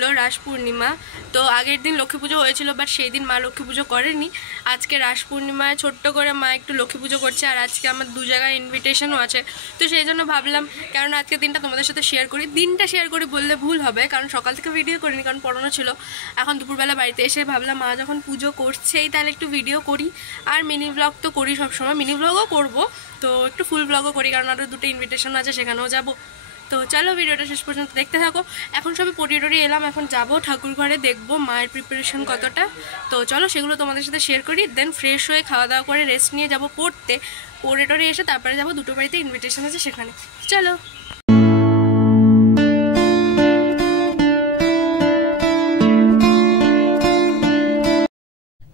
হলো রাস পূর্ণিমা। তো আগের দিন লক্ষ্মী পুজো হয়েছিল, বাট সেই দিন মা লক্ষ্মী পুজো করেনি। আজকে রাস পূর্ণিমায় ছোট্ট করে মা একটু লক্ষ্মী পুজো করছে, আর আজকে আমার 2 জায়গায় ইনভিটেশনও আছে। তো সেই জন্য ভাবলাম, কারণ আজকের দিনটা তোমাদের সাথে শেয়ার করি। দিনটা শেয়ার করি বললে ভুল হবে, কারণ সকাল থেকে ভিডিও করিনি, কারণ পড়ানো ছিল। এখন দুপুরবেলা বাড়িতে এসে ভাবলাম মা যখন পুজো করছেই তাহলে একটু ভিডিও করি। আর মিনি ব্লগ তো করি সবসময়, মিনি ব্লগও করবো, তো একটু ফুল ব্লগও করি, কারণ আরও 2টো ইনভিটেশন আছে, সেখানেও যাবো। তো চলো ভিডিওটা শেষ পর্যন্ত দেখতে থাকো। এখন সবে পড়ি এলাম, এখন যাবো ঠাকুর ঘরে, দেখবো মায়ের প্রিপারেশন কতটা। তো চলো সেগুলো তোমাদের সাথে শেয়ার করি। দেন ফ্রেশ হয়ে খাওয়া দাওয়া করে রেস্ট নিয়ে যাবো পড়তে। পড়ে এসে তারপরে যাবো 2টো বাড়িতে ইনভিটেশন আছে সেখানে। চলো।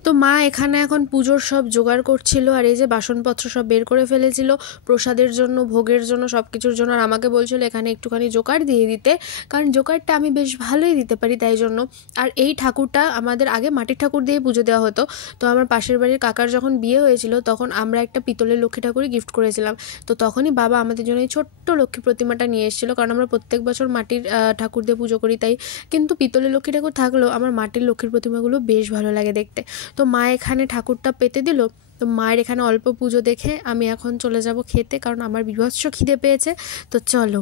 তো মা এখানে এখন পুজোর সব জোগাড় করছিল, আর এই যে বাসনপত্র সব বের করে ফেলেছিল প্রসাদের জন্য, ভোগের জন্য, সব কিছুর জন্য। আর আমাকে বলছিল এখানে একটুখানি জোগাড় দিয়ে দিতে, কারণ জোগাড়টা আমি বেশ ভালোই দিতে পারি, তাই জন্য। আর এই ঠাকুরটা আমাদের আগে মাটির ঠাকুর দিয়ে পুজো দেওয়া হতো। তো আমার পাশের বাড়ির কাকার যখন বিয়ে হয়েছিল তখন আমরা একটা পিতলের লক্ষ্মী ঠাকুরই গিফট করেছিলাম। তো তখনই বাবা আমাদের জন্য এই ছোট্ট লক্ষ্মী প্রতিমাটা নিয়ে এসেছিলো, কারণ আমরা প্রত্যেক বছর মাটির ঠাকুর দিয়ে পুজো করি তাই। কিন্তু পিতলের লক্ষ্মী ঠাকুর থাকলেও আমার মাটির লক্ষ্মীর প্রতিমাগুলো বেশ ভালো লাগে দেখতে। তো মা এখানে ঠাকুরটা পেতে দিল। তো মায়ের এখানে অল্প পুজো দেখে আমি এখন চলে যাব খেতে, কারণ আমার বিভৎস খিদে পেয়েছে। তো চলো।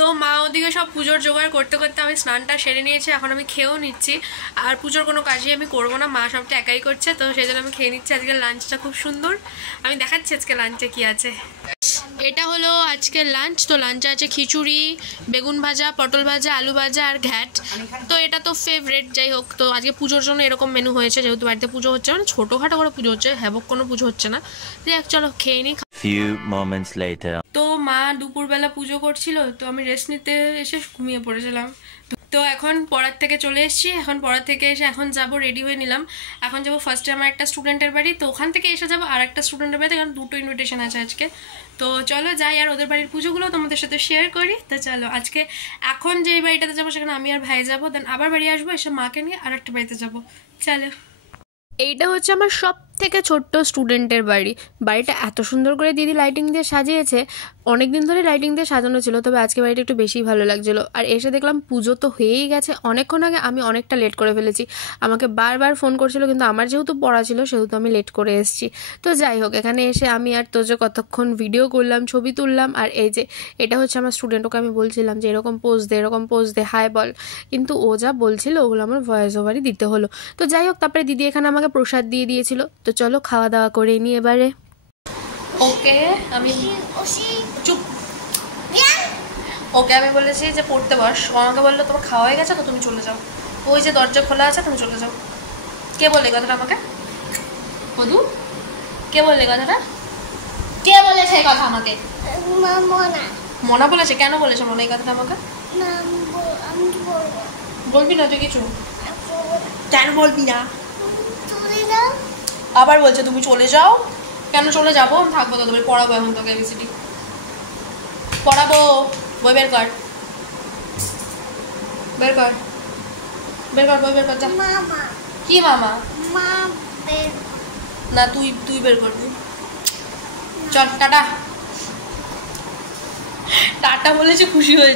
তো মা ওদিকে সব পুজোর জোগাড় করতে করতে আমি স্নানটা সেরে নিয়েছি, এখন আমি খেয়েও নিচ্ছি। আর পুজোর কোনো কাজই আমি করবো না, মা সবটা একাই করছে, তো সেই জন্য আমি খেয়ে নিচ্ছি। আজকের লাঞ্চটা খুব সুন্দর, আমি দেখাচ্ছি আজকে লাঞ্চে কি আছে। এটা হলো আজকের লাঞ্চ। তো লাঞ্চে আছে খিচুড়ি, বেগুন ভাজা, পটল ভাজা, আলু ভাজা আর ঘ্যাট। তো এটা তো ফেভারিট, যাই হোক। তো আজকে পুজোর জন্য এরকম মেনু হয়েছে, যেহেতু বাড়িতে পুজো হচ্ছে, মানে ছোটোখাটো করে পুজো হচ্ছে, হ্যাবক কোনো পুজো হচ্ছে না। দেখ চলো খেয়ে নিই। তো মা দুপুরবেলা পুজো করছিল, তো আমি রেস্ট নিতে এসে ঘুমিয়ে পড়েছিলাম। তো এখন পড়ার থেকে চলে এসেছি, এখন পড়ার থেকে এসে এখন যাব, রেডি হয়ে নিলাম। এখন যাব ফার্স্টে আমার একটা স্টুডেন্টের বাড়ি, তো ওখান থেকে এসে যাবো আর একটা স্টুডেন্টের বাড়িতে, কারণ 2টো ইনভিটেশন আছে আজকে। তো চলো যাই, আর ওদের বাড়ির পুজোগুলো তোমাদের সাথে শেয়ার করি। তো চলো, আজকে এখন যেই বাড়িটাতে যাবো সেখানে আমি আর ভাই যাবো, দেন আবার বাড়ি আসবো, এসে মাকে নিয়ে আর একটা বাড়িতে যাবো। চলো। এইটা হচ্ছে আমার সব থেকে ছোট্ট স্টুডেন্টের বাড়ি। বাড়িটা এত সুন্দর করে দিদি লাইটিং দিয়ে সাজিয়েছে, অনেকদিন ধরে লাইটিং দিয়ে সাজানো ছিল, তবে আজকে বাড়িটা একটু বেশি ভালো লাগছিলো। আর এসে দেখলাম পুজো তো হয়েই গেছে অনেকক্ষণ আগে, আমি অনেকটা লেট করে ফেলেছি। আমাকে বারবার ফোন করছিল, কিন্তু আমার যেহেতু পড়া ছিল সেহেতু আমি লেট করে এসেছি। তো যাই হোক, এখানে এসে আমি আর তোজো কতক্ষণ ভিডিও করলাম, ছবি তুললাম। আর এই যে এটা হচ্ছে আমার স্টুডেন্ট, ওকে আমি বলছিলাম যে এরকম পোজ দে, এরকম পোজ দে, হাই বল, কিন্তু ও যা বলছিল ওগুলো আমার ভয়েস ওভারই দিতে হলো। তো যাই হোক, তারপরে দিদি এখানে আমাকে প্রসাদ দিয়ে দিয়েছিল। তো চলো খাওয়া দাওয়া করে নিই এবারে। ওকে আমি চুপ, ওকে আমি বলেছি যে পড়তে বস, আমাকে বললো তোমার খাওয়া হয়ে গেছে তো তুমি চলে যাও, ওই যে দরজা খোলা আছে তুমি চলে যাও। কে বললে কথাটা আমাকে? মধু, কে বললে কথাটা? কে বলেছে এই কথা আমাকে? মনা বলেছে। কেন বলেছে মনে এই কথাটা আমাকে? বলবি না তুই কিছু? কেন বলবি না? আবার বলছে তুমি চলে যাও। কেন চলে যাবো? আমি থাকবো তো, তুমি পড়াবো এখন তোকে এবিসিডি পড়াবো। বই বের কর, বের কর, বের কর, বই বের কর। কি মামা? না তুই বের করবি। চল টাটা। টাটা বলেছে, খুশি হয়ে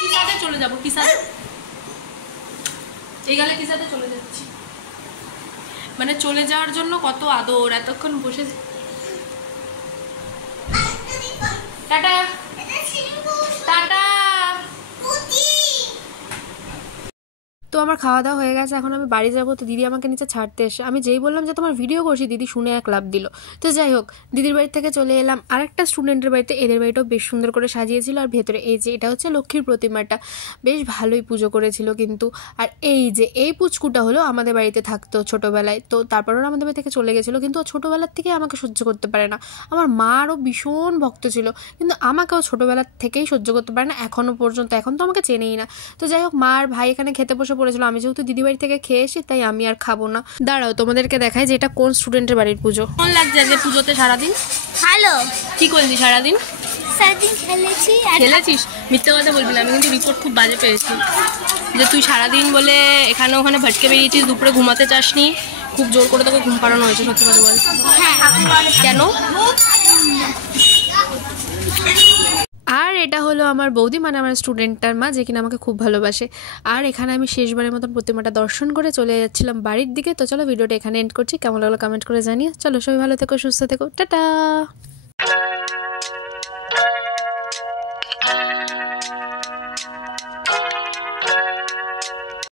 কিসাতে চলে যাবো, কিসাতে এই গেলে কিসাতে চলে যাচ্ছি, মানে চলে যাওয়ার জন্য কত আদর, এতক্ষণ বসে। Tata tata. তো আমার খাওয়া দাওয়া হয়ে গেছে, এখন আমি বাড়ি যাবো। তো দিদি আমাকে নিচে ছাড়তে এসে, আমি যেই বললাম যে তোমার ভিডিও করছি, দিদি শুনে এক লাফ দিল। তো যাই হোক, দিদির বাড়ি থেকে চলে এলাম আরেকটা স্টুডেন্টের বাড়িতে। এদের বাড়িটাও বেশ সুন্দর করে সাজিয়েছিল, আর ভেতরে এই যে এটা হচ্ছে লক্ষ্মীর প্রতিমাটা, বেশ ভালোই পুজো করেছিল কিন্তু। আর এই যে এই পুচকুটা হলো আমাদের বাড়িতে থাকতো ছোটোবেলায়, তো তারপর ওরা আমাদের বাড়ি থেকে চলে গেছিলো, কিন্তু ও ছোটোবেলার থেকে আমাকে সহ্য করতে পারে না। আমার মা আরও ভীষণ ভক্ত ছিল, কিন্তু আমাকেও ছোটোবেলার থেকেই সহ্য করতে পারে না এখনও পর্যন্ত, এখন তো আমাকে চেনেই না। তো যাই হোক, মা আর ভাই এখানে খেতে বসে পড়েছিল, আমি যেহেতু দিদি বাড়ি থেকে খেয়ে এসি তাই আমি আর খাবো না। দাঁড়াও তোমাদেরকে দেখাই যে এটা কোন স্টুডেন্টের বাড়ির পুজো। কেমন লাগছে আজকে পুজোতে সারাদিন? ভালো। কি করলি সারাদিন? সারাদিন খেলেছি। খেলেছিস? মিথ্যে কথা বলবি না, আমি কিন্তু রিপোর্ট খুব বাজে পেয়েছি যে তুই সারাদিন বলে এখানে ওখানে ভটকে বেরিয়েছিস, দুপুরে ঘুমাতে চাসনি, খুব জোর করে তোকে ঘুম পাড়ানো হয়েছে, সত্যি কথা বল। কেন? আর এটা হলো আমার বৌদি, মানে আমার স্টুডেন্টটার মা, যে কিনা আমাকে খুব ভালোবাসে। আর এখানে আমি শেষবারের মতন প্রতিমাটা দর্শন করে চলে যাচ্ছিলাম বাড়ির দিকে। তো চলো ভিডিওটা এখানে এন্ড করছি, কেমন লাগলো কমেন্ট করে জানিও। চলো সবাই ভালো থেকো, সুস্থ থেকো, টাটা।